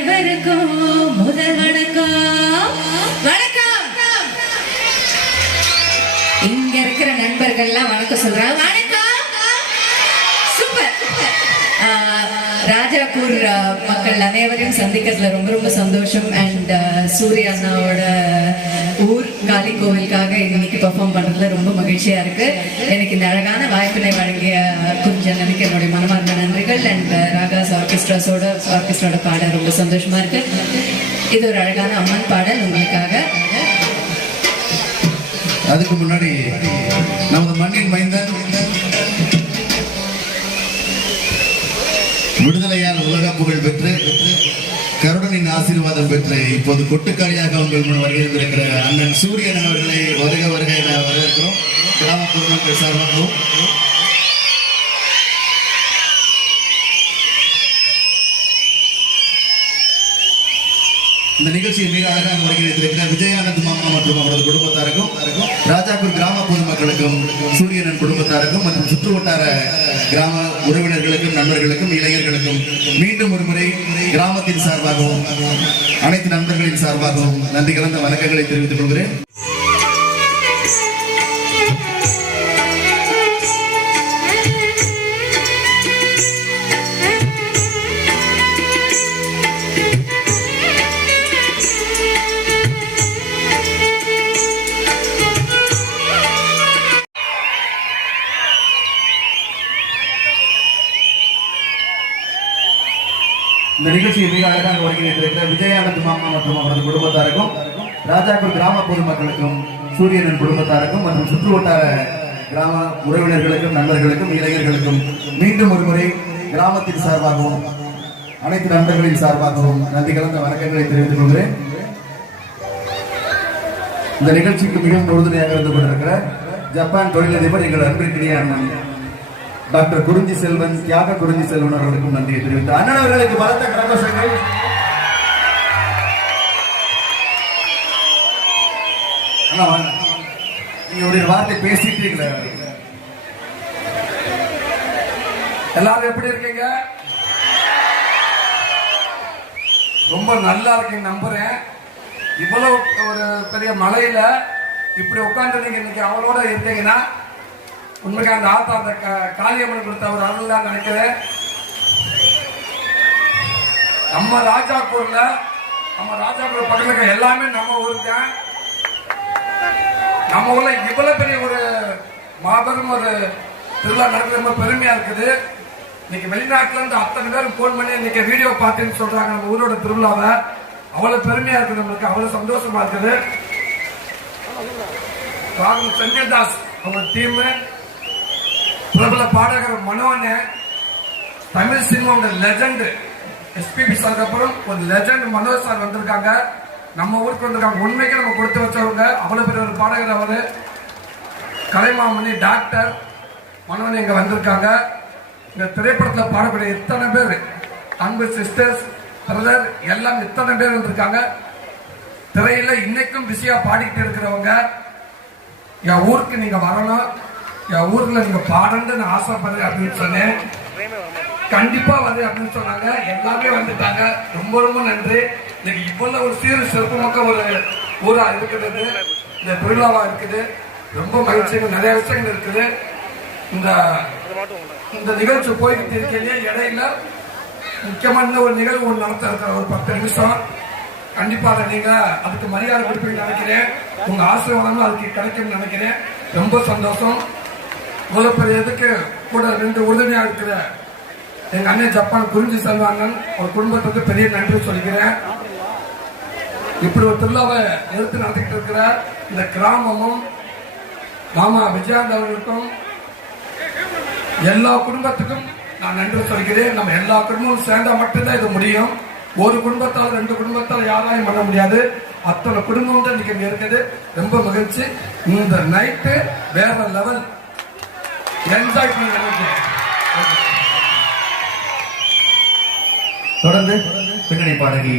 அனைவருக்கும் முதல் வணக்கம். வணக்கம். இங்க இருக்கிற நண்பர்கள்லாம் வணக்கம் சொல்றாங்க. வணக்கம். சூப்பர். ராஜாப்பூர் மக்கள் அனைவரையும் சந்திக்கிறதுல ரொம்ப ரொம்ப சந்தோஷம். அண்ட் சூர்யா அண்ணாவோட ஊர் காளி கோவிலுக்காக இன்னைக்கு பெர்ஃபார்ம் பண்றதுல ரொம்ப மகிழ்ச்சியா இருக்கு. எனக்கு இந்த அழகான வாய்ப்பினை வழங்கிய குறிஞ்சனுக்கு என்னுடைய மனமார்ந்த நன்றிகள். அண்ட் ராகாஸ் ஆர்கெஸ்ட்ராவோட பாடல் ரொம்ப சந்தோஷமா இருக்கு. இது ஒரு அழகான அம்மன் பாடல் உங்களுக்காக. அதுக்கு முன்னாடி நமது மண்ணின் மைந்தன் விடுதலையால் உலக புகழ் பெற்று கருடனின் ஆசீர்வாதம் பெற்று இப்போது கொட்டுக்காளியாக உங்கள் முன் வருகின்ற அண்ணன் சூரியன் அவர்களை வருக வருக என வரவேற்கிறோம். கிராம பொதுமக்கள் சார்பாகவும் இந்த நிகழ்ச்சியை மிக அழகாக வருகிற விஜயானந்த் மாமா மற்றும் அவரது குடும்பத்தாருக்கும் ராஜாப்பூர் கிராம பொதுமக்களுக்கும் சூரியனன் குடும்பத்தாருக்கும் மற்றும் சுற்று வட்டார கிராம உறவினர்களுக்கும் நண்பர்களுக்கும் இளைஞர்களுக்கும் மீண்டும் ஒரு முறை கிராமத்தின் சார்பாகவும் அனைத்து நண்பர்களின் சார்பாகவும் நன்றி கலந்த வணக்கங்களை தெரிவித்துக் கொள்கிறேன். இந்த நிகழ்ச்சியை மிக அழகாக வருகின்ற விஜயானந்த் மாமா மற்றும் அவரது குடும்பத்தாருக்கும் ராஜாப்பூர் கிராம பொதுமக்களுக்கும் சூரியனின் குடும்பத்தாருக்கும் மற்றும் சுற்று வட்டார கிராம உறவினர்களுக்கும் நண்பர்களுக்கும் இளைஞர்களுக்கும் மீண்டும் ஒரு முறை கிராமத்தின் சார்பாகவும் அனைத்து நண்பர்களின் சார்பாகவும் நன்றி கலந்த வணக்கங்களை தெரிவித்துக் கொள்கிறேன். இந்த நிகழ்ச்சிக்கு மிகவும் உறுதுணையாக இருந்து கொண்டிருக்கிற ஜப்பான் தொழிலதிபர் எங்கள் அன்பிற்கினிய அண்ணன் டாக்டர் குறிஞ்சி செல்வன், தியாக குறிஞ்சி செல்வன் அவர்களுக்கும் நன்றியை தெரிவித்தார். அண்ணன் அவர்களுக்கு பலத்த கரகோஷங்கள். நீங்க ஒரு வார்த்தை பேசிட்டீங்களே, எல்லாரும் எப்படி இருக்கீங்க? ரொம்ப நல்லா இருக்கீங்க நம்புறேன். இவ்வளவு ஒரு பெரிய மலையில இப்படி உட்கார்ந்து நீங்க இன்னைக்கு அவளோட இருக்கீங்கன்னா உண்மைக்கு அந்த ஆத்தா அந்த காளியம்மன் கொடுத்த ஒரு அருள் தான் நினைக்கிறேன். நம்ம ராஜாப்பூர் பக்கத்துல இருக்க எல்லாமே நம்ம ஊருக்கு. நம்ம ஊர்ல இவ்வளவு பெரிய ஒரு மாபெரும் ஒரு திருவிழா நடக்கிறது ரொம்ப பெருமையா இருக்குது. இன்னைக்கு வெளிநாட்டுல இருந்து அத்தனை பேரும் போன் பண்ணி இன்னைக்கு வீடியோ பார்த்தேன்னு சொல்றாங்க நம்ம ஊரோட திருவிழாவை. அவ்வளவு பெருமையா இருக்குது, நம்மளுக்கு அவ்வளவு சந்தோஷமா இருக்குது. சஞ்சய் தாஸ் அவங்க டீம், பிரபல பாடகர் மனோன்னு, தமிழ் சினிமாவோட லெஜண்ட் எஸ்பிபி சார், அப்புறம் ஒரு லெஜண்ட் மனோஜ் சார் வந்திருக்காங்க. நம்ம ஊருக்கு வந்திருக்காங்க. உண்மைக்கு நம்ம கொடுத்து வச்சவங்க. அவ்வளவு பெரிய ஒரு பாடகர் அவரு. கலைமாமணி டாக்டர் மனோன் இங்க வந்திருக்காங்க. இந்த திரைப்படத்தில் பாடக்கூடிய இத்தனை பேர் அன்பு சிஸ்டர்ஸ் பிரதர் எல்லாம் இத்தனை பேர் வந்திருக்காங்க. திரையில இன்னைக்கும் பிஸியா பாடிக்கிட்டு இருக்கிறவங்க. என் ஊருக்கு நீங்க வரணும், என் ஊர்ல நீங்க பாடன்னு நான் ஆசைப்படுறேன் அப்படின்னு சொன்னேன். கண்டிப்பா வந்து அப்படின்னு சொன்னாங்க. எல்லாமே வந்துட்டாங்க. ரொம்ப ரொம்ப நன்றி. இன்னைக்கு இவ்வளவு ஒரு சீர சிறப்புமாக ஒரு ஊரா இருக்கிறது, இந்த திருவிழாவா இருக்குது. ரொம்ப மகிழ்ச்சிகள், நிறைய விஷயங்கள் இருக்குது. இந்த நிகழ்ச்சி போய்கிட்டு இருக்கலையே இடையில முக்கியமான ஒரு நிகழ்வு ஒன்று நடத்த இருக்கிற ஒரு 10 நிமிஷம். கண்டிப்பா அதை நீங்க அதுக்கு மரியாதை கொடுப்பீங்கன்னு நினைக்கிறேன். உங்க ஆசீர்வாதமும் அதுக்கு கிடைக்கும்னு நினைக்கிறேன். ரொம்ப சந்தோஷம். இவ்வளவு பெரிய எதுக்கு கூட 2 உறுதுணையா இருக்கிற எங்க அண்ணன் ஜப்பான் குறிஞ்சி செல்வாங்கன் ஒரு குடும்பத்துக்கு பெரிய நன்றி சொல்லிக்கிறேன். இப்படி ஒரு திருவிழாவை எடுத்து நடத்திக்கிட்டு இருக்கிற இந்த கிராமமும் மாமா விஜயானந்த் அவர்களுக்கும் எல்லா குடும்பத்துக்கும் நான் நன்றி சொல்கிறேன். நம்ம எல்லா குடும்பமும் சேர்ந்தா மட்டும்தான் இது முடியும். ஒரு குடும்பத்தால் 2 குடும்பத்தால் யாராலையும் பண்ண முடியாது. அத்தனை குடும்பம் தான் இன்னைக்கு இருக்குது. ரொம்ப மகிழ்ச்சி. இந்த நைட்டு வேற லெவல் என்ஜாய் பண்ணி நினைக்கிறேன். தொடர்ந்து பின்னணி பாடகி